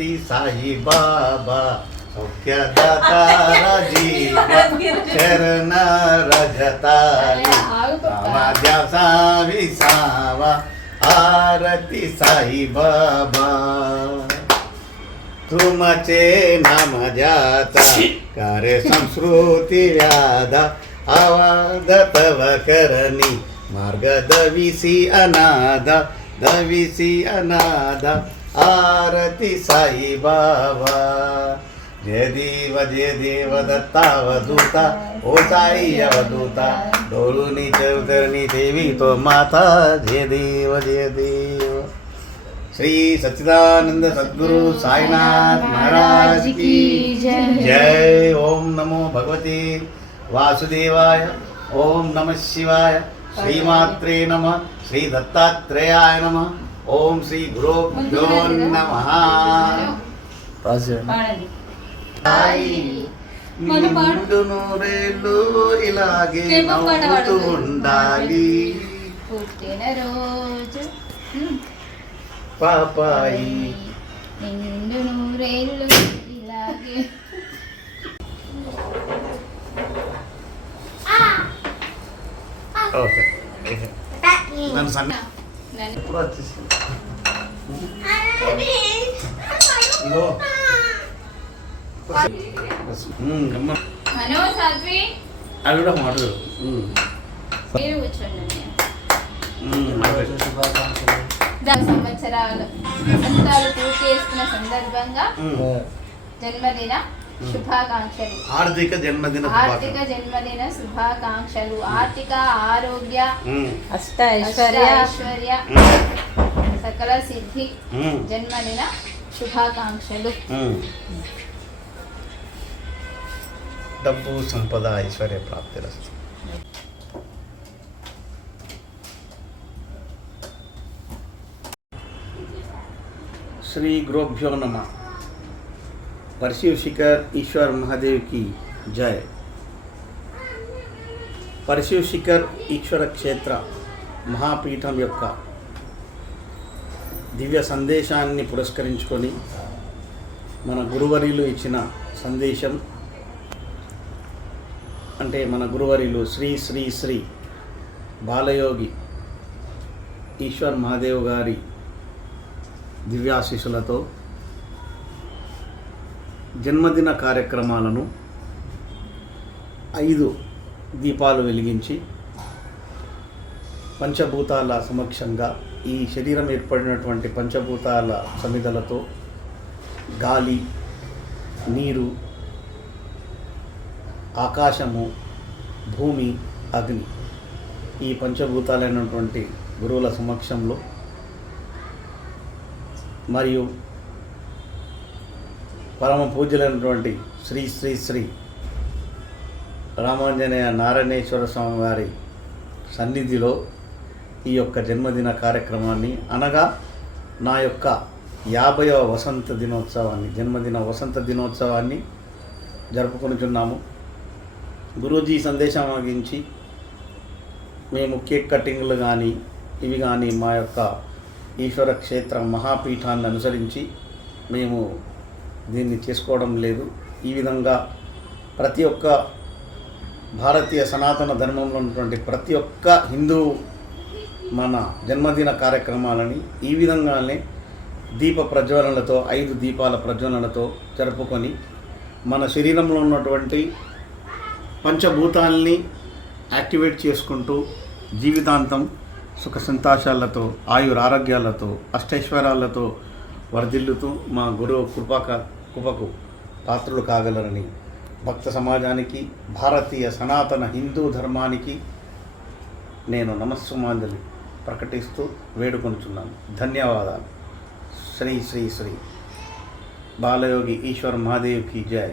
ఆరతి సాయి బాబా సౌఖ్యదాత రాజీవ శరణ రజతాలి రామధ్యాస విసావ ఆరతి సాయి బాబా तुमचे नाम जाता कार्य संस्कृती व्याध आवाद तव करणी मार्ग दविसी अनाथ आरती साई बाबा जय देव दत्तावधूता ओ साई अवधूता डोळुनी चौधरणी देवी तो माता जय देव श्री सच्चिदानंद सद्गुरु साईनाथ महाराज की जय। ओम नमो भगवते वासुदेवाय। ओम नमः शिवाय। श्रीमात्रे नमः। श्री दत्तात्रेयाय नमः। ओम श्री गुरुभ्यो नमः। నిండు నూరేళ్ళు ఇలాగే నవ్వుతూ ఉండాలి పుట్టినరోజు పాపాయి నిండు నూరేళ్ళు ఇలాగే ఓకే నన్ను సన్న ఇప్పుడు వచ్చేసి మనో సాధ్వి అవి కూడా మాట్లాడు మీరు కూర్చోండి సంవత్సరాలు పూర్తి చేసుకున్న సందర్భంగా జన్మదిన శుభాకాంక్షలు ఆర్థిక జన్మదిన శుభాకాంక్షలు ఆర్థిక ఆరోగ్య అష్టైశ్వర్య సకల సిద్ధి జన్మదిన శుభాకాంక్షలు డబ్బు సంపద ఐశ్వర్య ప్రాప్తి రస్తు श्री गुरुभ्यो नमः। परशिव शिखर ईश्वर महादेव की जय। परशिव शिखर ఈశ్వర క్షేత్ర మహాపీఠం యొక్క దివ్య సందేశాన్ని పురస్కరించుకొని మన గురువర్యులు ఇచ్చిన సందేశం అంటే మన గురువర్యులు శ్రీ శ్రీ శ్రీ బాలయోగి ఈశ్వర్ మహాదేవ్ గారి దివ్యాశీస్సులతో జన్మదిన కార్యక్రమాలను 5 దీపాలు వెలిగించి పంచభూతాల సమక్షంగా ఈ శరీరం ఏర్పడినటువంటి పంచభూతాల సమిధలతో గాలి, నీరు, ఆకాశము, భూమి, అగ్ని ఈ పంచభూతాలైనటువంటి గురువుల సమక్షంలో మరియు పరమ పూజ్యులైనటువంటి శ్రీ శ్రీ శ్రీ రామాంజనేయ నారాయణేశ్వర స్వామి వారి సన్నిధిలో ఈ యొక్క జన్మదిన కార్యక్రమాన్ని అనగా నా యొక్క 50వ వసంత దినోత్సవాన్ని జన్మదిన వసంత దినోత్సవాన్ని జరుపుకొనుచున్నాము. గురూజీ సందేశం ఆగించి మేము కేక్ కటింగ్లు కానీ ఇవి కానీ మా యొక్క ఈశ్వర క్షేత్ర మహాపీఠాన్ని అనుసరించి మేము దీన్ని చేసుకోవడం లేదు. ఈ విధంగా ప్రతి ఒక్క భారతీయ సనాతన ధర్మంలో ఉన్నటువంటి ప్రతి ఒక్క హిందూ మన జన్మదిన కార్యక్రమాలని ఈ విధంగానే దీప ప్రజ్వలనలతో 5 దీపాల ప్రజ్వలనతో జరుపుకొని మన శరీరంలో ఉన్నటువంటి పంచభూతాల్ని యాక్టివేట్ చేసుకుంటూ జీవితాంతం సుఖ సంతోషాలతో ఆయురారోగ్యాలతో అష్టైశ్వర్యాలతో వర్ధిల్లుతూ మా గురువు కృపకు పాత్రులు కాగలరని భక్త సమాజానికి భారతీయ సనాతన హిందూ ధర్మానికి నేను నమస్సుమాంజలి ప్రకటిస్తూ వేడుకొనుచున్నాను. ధన్యవాదాలు. శ్రీ శ్రీ శ్రీ బాలయోగి ఈశ్వర్ మహాదేవ్ की जय।